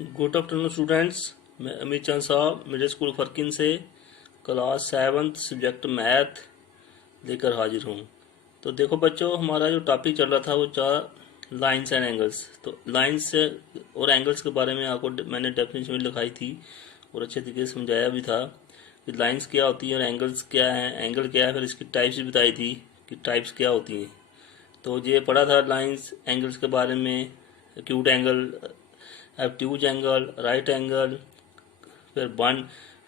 Good afternoon students. मैं अमित चंद साहब middle school फरकिन से क्लास 7 सब्जेक्ट मैथ लेकर हाजिर हूँ। तो देखो बच्चों, हमारा जो टॉपिक चल रहा था वो था लाइंस एंड एंगल्स। तो लाइंस और एंगल्स के बारे में आपको मैंने डेफिनेशन में लिखाई थी और अच्छे तरीके से समझाया भी था कि लाइंस क्या होती है और एंगल्स क्या है, एंगल क्या है, फिर इसकी टाइप्स भी बताई थी कि टाइप्स क्या होती हैं। तो ये पढ़ा था लाइंस एंगल्स के बारे में, acute angle, obtuse angle, right angle,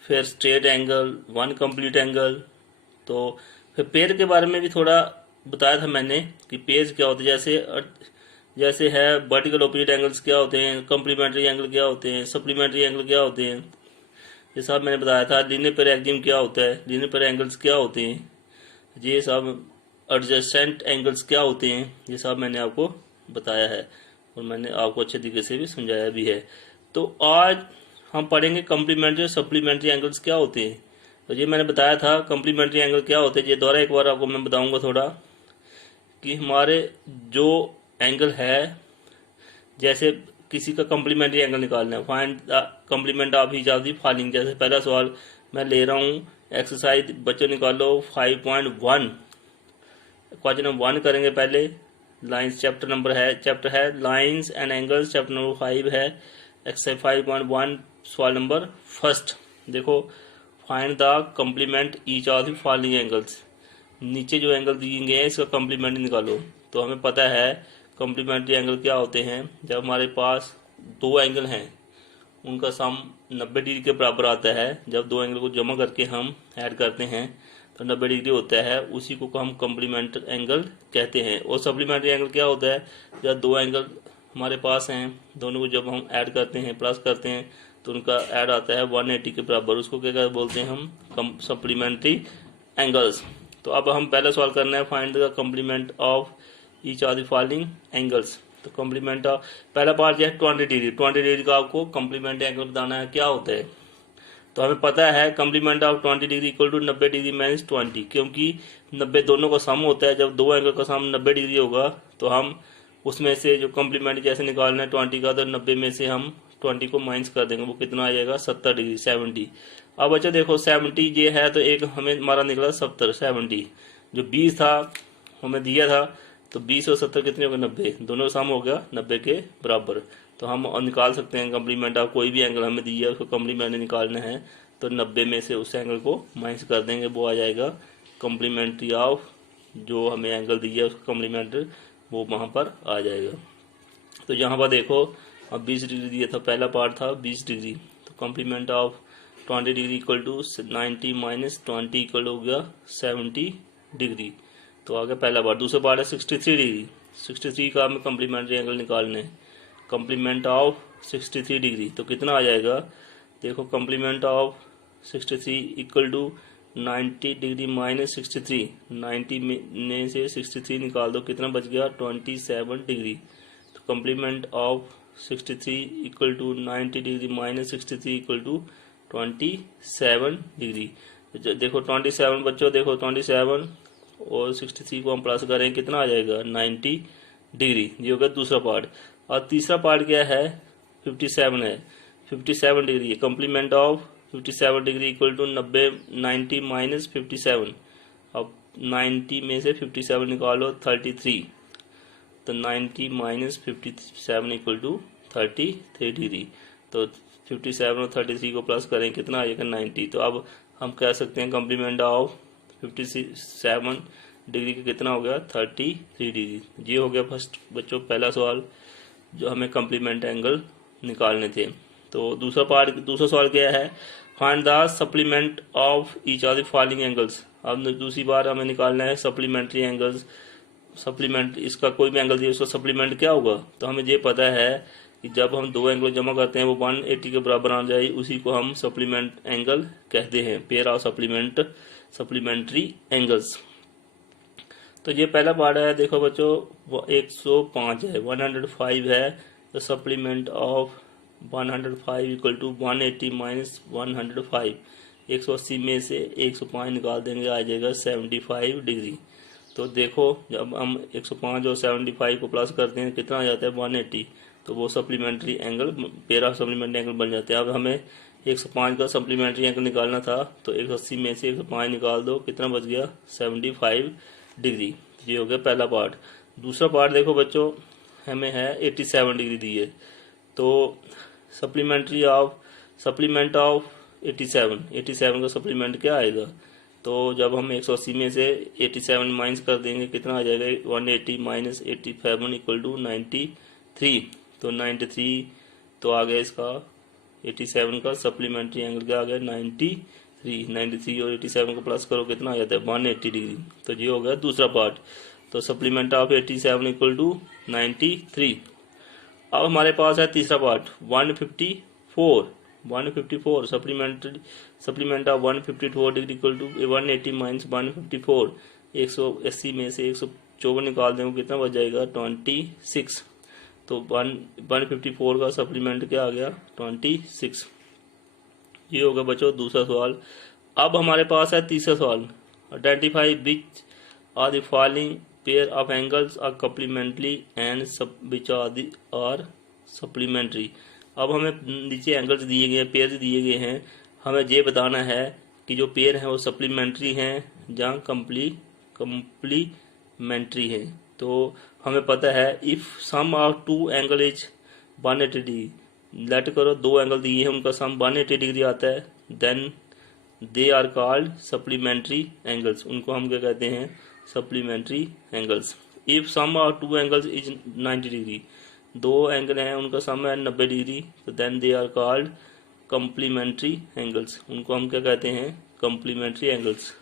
फिर straight angle, one complete angle. तो फिर पेयर के बारे में भी थोड़ा बताया था मैंने कि पेयर्स क्या होते हैं, जैसे है वर्टिकल ऑपोजिट एंगल्स क्या होते हैं, कम्प्लीमेंट्री एंगल क्या होते हैं, सप्लीमेंट्री एंगल क्या होते हैं, ये सब मैंने बताया था। लीनियर पेयर एक्जिम क्या होता है, लीनियर पेयर एंगल्स क्या होते हैं, ये सब एडजेसेंट एंगल्स क्या होते हैं, ये सब मैंने आपको बताया है और मैंने आपको अच्छे तरीके से भी समझाया भी है। तो आज हम पढ़ेंगे कम्प्लीमेंट्री और सप्लीमेंट्री एंगल्स क्या होते हैं। तो ये मैंने बताया था कम्प्लीमेंट्री एंगल क्या होते हैं, ये दोबारा एक बार आपको मैं बताऊंगा थोड़ा कि हमारे जो एंगल है, जैसे किसी का कम्प्लीमेंट्री एंगल निकालना है, find the complement of each of the following. जैसे पहला सवाल मैं ले रहा हूँ, एक्सरसाइज बच्चों निकालो 5.1। क्वेश्चन नंबर 1 करेंगे पहले। लाइंस चैप्टर है lines and angles, chapter number 5 है, एक्सरसाइज 5.1 सवाल नंबर फर्स्ट। देखो, find the complement each of the following angles. नीचे जो एंगल दिए गए हैं इसका कम्प्लीमेंट निकालो। तो हमें पता है कम्प्लीमेंट्री एंगल क्या होते हैं। जब हमारे पास दो एंगल हैं उनका सम 90 डिग्री के बराबर आता है, जब दो एंगल को जमा करके हम ऐड करते हैं तो 90 डिग्री होता है, उसी को हम कम्प्लीमेंट एंगल कहते हैं। और सप्लीमेंट्री एंगल क्या होता है, जब दो एंगल हमारे पास हैं, दोनों को जब हम ऐड करते हैं, प्लस करते हैं, तो उनका ऐड आता है 180 के बराबर, उसको क्या बोलते हैं हम, सप्लीमेंट्री एंगल्स। तो अब हम पहला सवाल करना है, find the complement of each of the following angles. तो कम्प्लीमेंट ऑफ पहला पार्ट जो है 20 डिग्री, 20 डिग्री का आपको कम्प्लीमेंट एंगल बताना है क्या होता है। तो हमें पता है complement of 20 degree equal to 90 degree minus 20, क्योंकि 90 दोनों का सम होता है। जब दो एंगल का सम 90 डिग्री होगा तो हम उसमें से जो कम्प्लीमेंट जैसे निकालना है 20 का, तो 90 में से हम 20 को माइनस कर देंगे, वो कितना आ जाएगा 70 डिग्री, 70। अब बच्चा देखो 70 ये है तो एक हमें हमारा निकला 70, 70 जो 20 था हमें दिया था, तो 20 और 70 कितने हो गए 90, दोनों का सम हो गया 90 के बराबर। तो हम निकाल सकते हैं कम्प्लीमेंट ऑफ कोई भी एंगल हमें दिया है, उसको कम्प्लीमेंट निकालना है तो 90 में से उस एंगल को माइनस कर देंगे, वो आ जाएगा कम्प्लीमेंट्री ऑफ जो हमें एंगल दिया है उसका कम्प्लीमेंट, वो वहाँ पर आ जाएगा। तो यहाँ पर देखो अब 20 डिग्री दिया था, पहला पार्ट था 20 डिग्री, तो complement of 20 degree equal to 90 minus 20 equal हो गया 70 डिग्री। तो आ गया पहला पार्ट। दूसरा पार्ट है 63 डिग्री, 63 का हमें कम्प्लीमेंट्री एंगल निकालने हैं। कम्प्लीमेंट ऑफ 63 डिग्री तो कितना आ जाएगा, देखो complement of 63 equal to 90 degree minus 63, 90 में से 63 निकाल दो, कितना बच गया 27 डिग्री। तो complement of 63 equal to 90 degree minus 63 equal to 27 degree. तो देखो 27 बच्चों, देखो 27 और 63 को हम प्लस करें कितना आ जाएगा 90 डिग्री। ये हो गया दूसरा पार्ट। और तीसरा पार्ट क्या है 57 है, 57 डिग्री है। Complement of 57 degree equal to 90 minus 57। अब 90 में से 57 निकालो 33, तो 90 माइनस 57 इक्वल टू 33 डिग्री। तो 57 और 33 को प्लस करें कितना आ जाएगा 90। तो अब हम कह सकते हैं कम्प्लीमेंट ऑफ 57 डिग्री का कितना हो गया 33 डिग्री। ये हो गया फर्स्ट बच्चों पहला सवाल जो हमें कम्प्लीमेंट एंगल निकालने थे। तो दूसरा सवाल क्या है, find the supplement of each of the following angles. अब दूसरी बार हमें निकालना है सप्लीमेंट्री एंगल्स। सप्लीमेंट इसका कोई भी एंगल दिया उसका सप्लीमेंट क्या होगा, तो हमें ये पता है कि जब हम दो एंगल जमा करते हैं वो 180 के बराबर आ जाए, उसी को हम सप्लीमेंट एंगल कहते हैं, पेयर ऑफ सप्लीमेंट्री एंगल्स। तो ये पहला पार्ट है, देखो बच्चों वो 105 है, 105 है, तो supplement of 105 equal to 180 minus 105, 180 में से 105 निकाल देंगे आ जाएगा 75 डिग्री। तो देखो जब हम 105 और 75 को प्लस करते हैं कितना आ जाता है 180, तो वो supplementary angle, pair of supplementary angle बन जाते हैं। अब हमें 105 का सप्लीमेंट्री एंगल निकालना था, तो 180 में से 105 निकाल दो, कितना बच गया 75 डिग्री। ये हो गया पहला पार्ट। दूसरा पार्ट देखो बच्चों, हमें है 87 डिग्री दी है, तो सप्लीमेंट ऑफ 87 का सप्लीमेंट क्या आएगा, तो जब हम 180 में से 87 माइनस कर देंगे कितना आ जाएगा 180 माइनस 87 इक्वल टू 93। तो 93 तो आ गया इसका 87 का सप्लीमेंट्री एंगल क्या आ गया 93 और 87 को प्लस करो कितना आ जाता है 180 डिग्री। तो ये हो गया दूसरा पार्ट। तो सप्लीमेंट ऑफ 87 इक्वल टू 93। अब हमारे पास है तीसरा part 154 supplement of 154 degree equal to 180 minus 154। 180 में से 154 निकाल देंगे कितना बच जाएगा 26। तो 154 का सप्लीमेंट क्या आ गया 26। ये होगा बच्चों दूसरा सवाल। अब हमारे पास है तीसरा सवाल, identify which are the following pair of angles are complementary and which are supplementary. अब हमें नीचे एंगल्स दिए गए हैं, पेयर दिए गए हैं, हमें ये बताना है कि जो पेयर हैं वो सप्लीमेंट्री हैं या कम्प्लीमेंट्री हैं। तो हमें पता है if sum of two angle is 180 degree, let करो दो एंगल दिए हैं उनका सम 180 डिग्री आता है, then they are called supplementary angles. उनको हम क्या कहते हैं supplementary angles. If sum of two angles is 90 degree, दो एंगल हैं उनका सम है 90 डिग्री, तो then they are called complementary angles. उनको हम क्या कहते हैं कम्प्लीमेंट्री एंगल्स।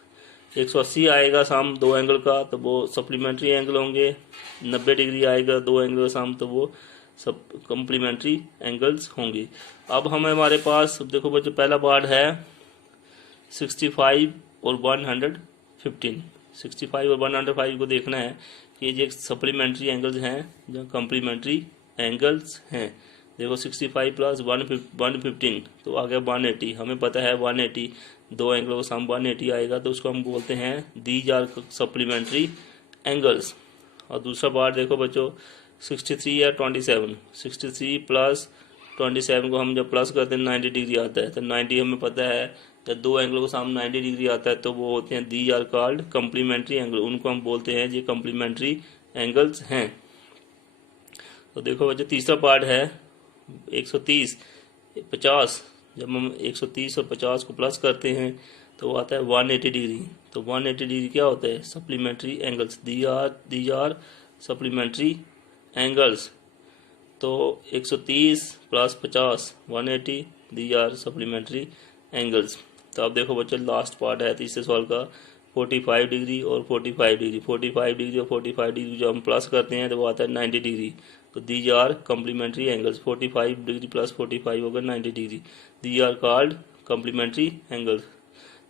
180 आएगा सम दो एंगल का तो वो सप्लीमेंट्री एंगल होंगे, 90 डिग्री आएगा दो एंगल का सम तो वो सब कम्प्लीमेंट्री एंगल्स होंगे। अब हमारे पास देखो बच्चों पहला पार्ट है 65 और 115। 65 और 105 को देखना है कि ये सप्लीमेंट्री एंगल्स हैं या कम्प्लीमेंट्री एंगल्स हैं। देखो 65 प्लस 115 तो आ गया 180। हमें पता है 180 दो एंगलों का सम 180 आएगा, तो उसको हम बोलते हैं दीज आर सप्लीमेंट्री एंगल्स। और दूसरा पार्ट देखो बच्चों 63 या 27, 63 प्लस 27 को हम जब प्लस करते हैं 90 डिग्री आता है, तो 90 हमें पता है जब दो एंगलों का सम 90 डिग्री आता है तो वो होते हैं these are called complementary angle. उनको हम बोलते हैं ये कम्प्लीमेंट्री एंगल्स हैं। तो देखो बच्चों तीसरा पार्ट है 130 50, जब हम 130 और 50 को प्लस करते हैं तो वो आता है 180 डिग्री। तो 180 डिग्री क्या होता है supplementary angles, these are supplementary angles. तो 130 plus 50 180 these are supplementary angles. तो अब देखो बच्चों लास्ट पार्ट है तीसरे सवाल का 45 डिग्री और 45 डिग्री। 45 डिग्री और 45 डिग्री जब हम प्लस करते हैं तो वो आता है 90 डिग्री। तो these are complementary angles. 45 degree plus 45 होगा 90 degree. These are called complementary angles.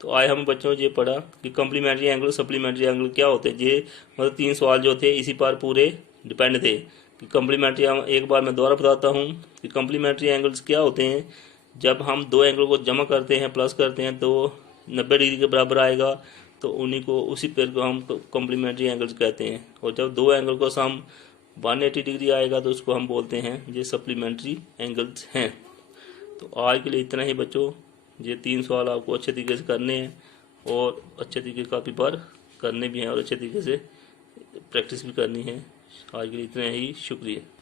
तो आज हम बच्चों ये पढ़ा कि कम्प्लीमेंट्री एंगल सप्लीमेंट्री एंगल क्या होते हैं। ये मतलब 3 सवाल जो थे इसी पर पूरे डिपेंड थे कि कम्प्लीमेंट्री। एक बार मैं दोबारा बताता हूँ कि कम्प्लीमेंट्री एंगल्स क्या होते हैं। जब हम दो एंगल को जमा करते हैं प्लस करते हैं तो 90 डिग्री के बराबर आएगा, तो उसी पेयर को हम कम्प्लीमेंट्री एंगल्स कहते हैं। और जब दो एंगल को सम 180 डिग्री आएगा तो उसको हम बोलते हैं ये सप्लीमेंट्री एंगल्स हैं। तो आज के लिए इतना ही बच्चों। ये 3 सवाल आपको अच्छे तरीके से करने हैं और अच्छे तरीके का पेपर करने भी हैं और अच्छे तरीके से प्रैक्टिस भी करनी है। आज के लिए इतना ही, शुक्रिया।